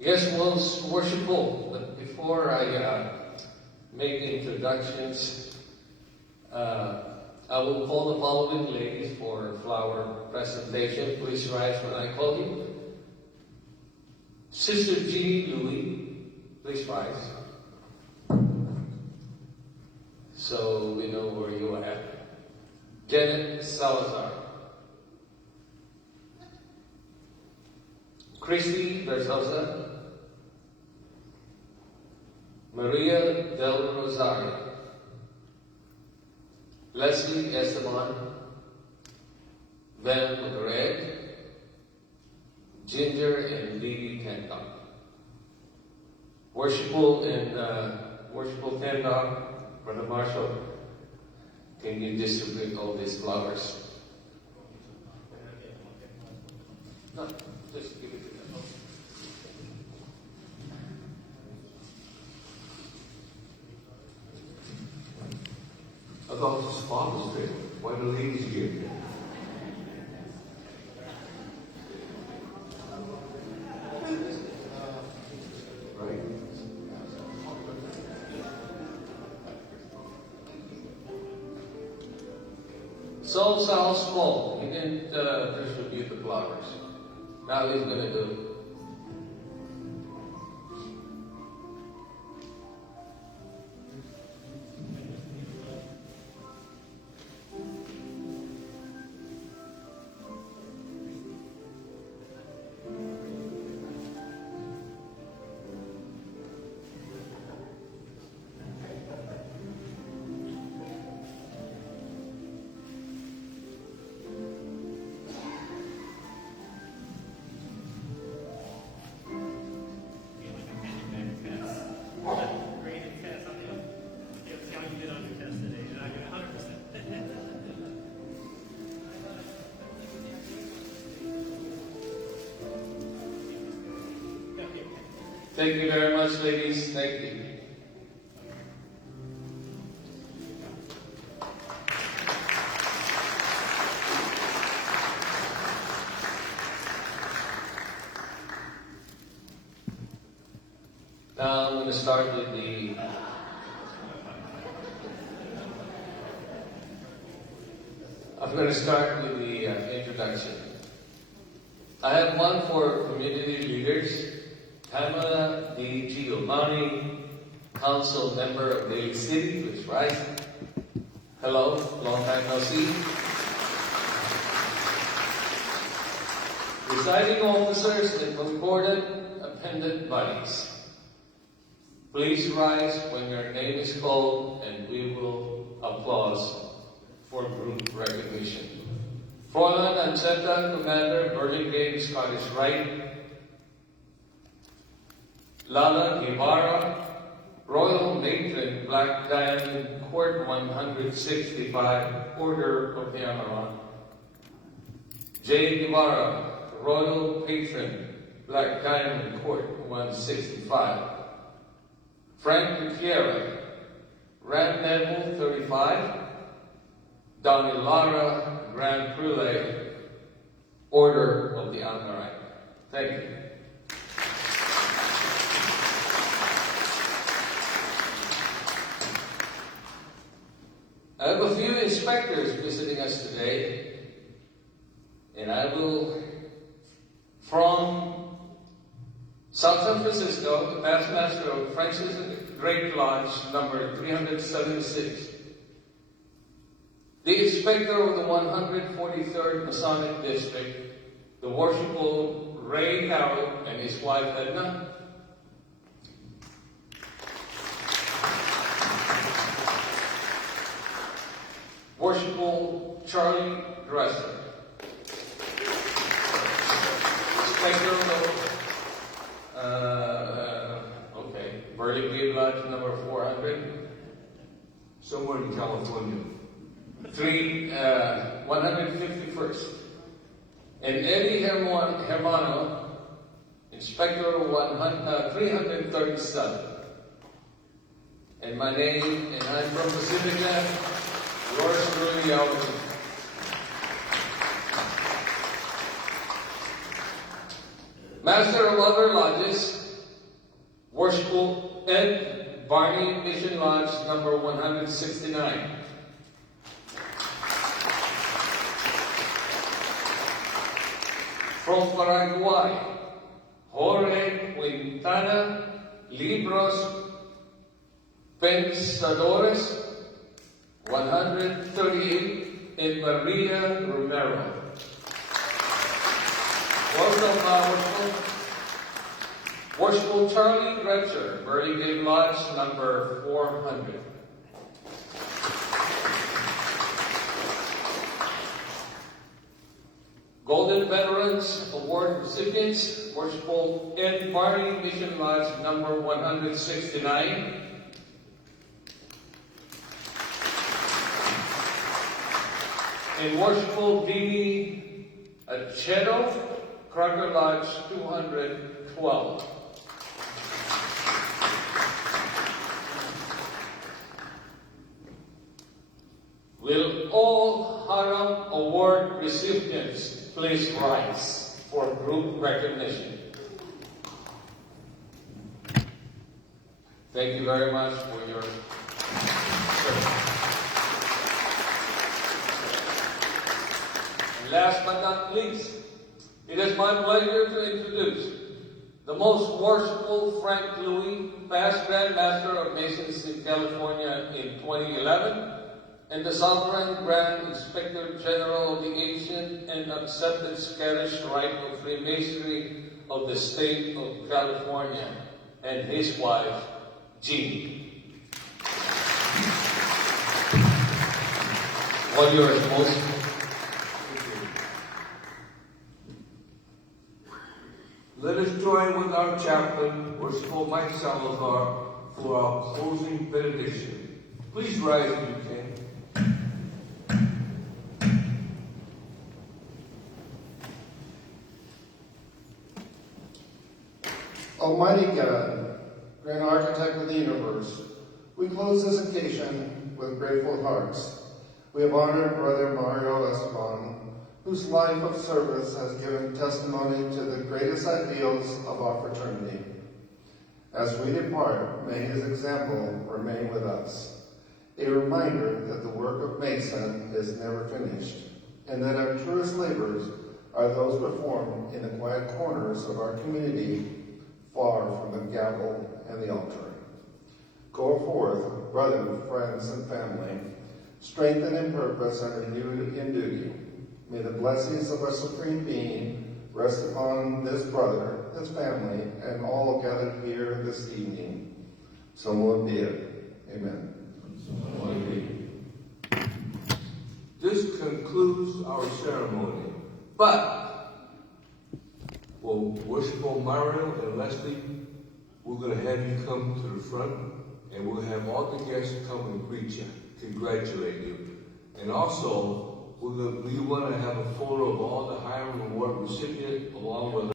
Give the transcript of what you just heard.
Yes, most worshipful, but before I make introductions, I will call the following ladies for flower presentation. Please rise when I call you. Sister Jeannie Louie, please rise. So we know where you are at. Janet Salazar. Christy Berzosa. Maria Del Rosario. Leslie Esteban. Ben Greg. Ginger and Lily Kendall. Worshipful Kendall, Brother Marshall, can you distribute all these flowers? No, just give it to them. I thought it was Father's Day. Why the ladies here? Right. Saul Small, he didn't distribute the flowers. Now he's going to do it. Thank you very much, ladies. Thank you. Now I'm going to start with the introduction. I have one for community leaders. Pamela D. Giovanni, Council Member of Daly City, please rise. Hello, long time no see. Presiding officers and concordant appendant bodies, please rise when your name is called and we will applause for group recognition. Fräulein Ancetta, Commander, Burlingame, Scottish Rite. Lala Guevara, Royal Matron, Black Diamond, Court 165, Order of the Amaranth. Jay Guevara, Royal Patron, Black Diamond, Court 165. Frank Gutierrez, Rand Neville 35, Donnie Lara, Grand Prule, Order of the Amaranth. Thank you. I have a few inspectors visiting us today, and I will, from South San Francisco, the past master of Francis Drake Lodge, number 376, the inspector of the 143rd Masonic District, the worshipful Ray Harold and his wife Edna, worshipful Charlie Dresser, inspector of Burlingame Lodge number 400, Somewhere in California. 151st, and Eddie Hermano, inspector of 337. And my name, and I'm from Pacifica. Yours truly, Alvin. Master of other lodges, Ed Barney Mission Lodge number 169. From Paraguay, Jorge Quintana Libros Pensadores, 138, and Maria Romero. Welcome, Worshipful Charlie Gretzer, Murray Game Lodge number 400. Golden Veterans Award recipients, Worshipful Ed Barney Mission Lodge number 169. And Worshipful Dini Achedo, Crocker Lodge 212. Will all Haram Award recipients please rise for group recognition? Thank you very much for your service. And last but not least, it is my pleasure to introduce the most worshipful Frank Louis, past Grand Master of Masons in California in 2011, and the Sovereign Grand Inspector General of the Ancient and Accepted Scottish Rite of Freemasonry of the State of California, and his wife, Jean. All yours, most. Let us join with our chaplain, Worshipful Mike Salazar, for our closing benediction. Please rise if you can. Almighty God, Grand Architect of the universe, we close this occasion with grateful hearts. We have honored Brother Mario Esteban, whose life of service has given testimony to the greatest ideals of our fraternity. As we depart, may his example remain with us, a reminder that the work of Mason is never finished, and that our truest labors are those performed in the quiet corners of our community, far from the gavel and the altar. Go forth, brethren, friends, and family, strengthened in purpose and renewed in duty. May the blessings of our Supreme Being rest upon this brother, his family, and all gathered here this evening. So will it be it. Amen. This concludes our ceremony. But for Worshipful Mario and Leslie, we're going to have you come to the front, and we'll have all the guests come and greet you, congratulate you. And also, we want to have a photo of all the Hiram Award recipients along with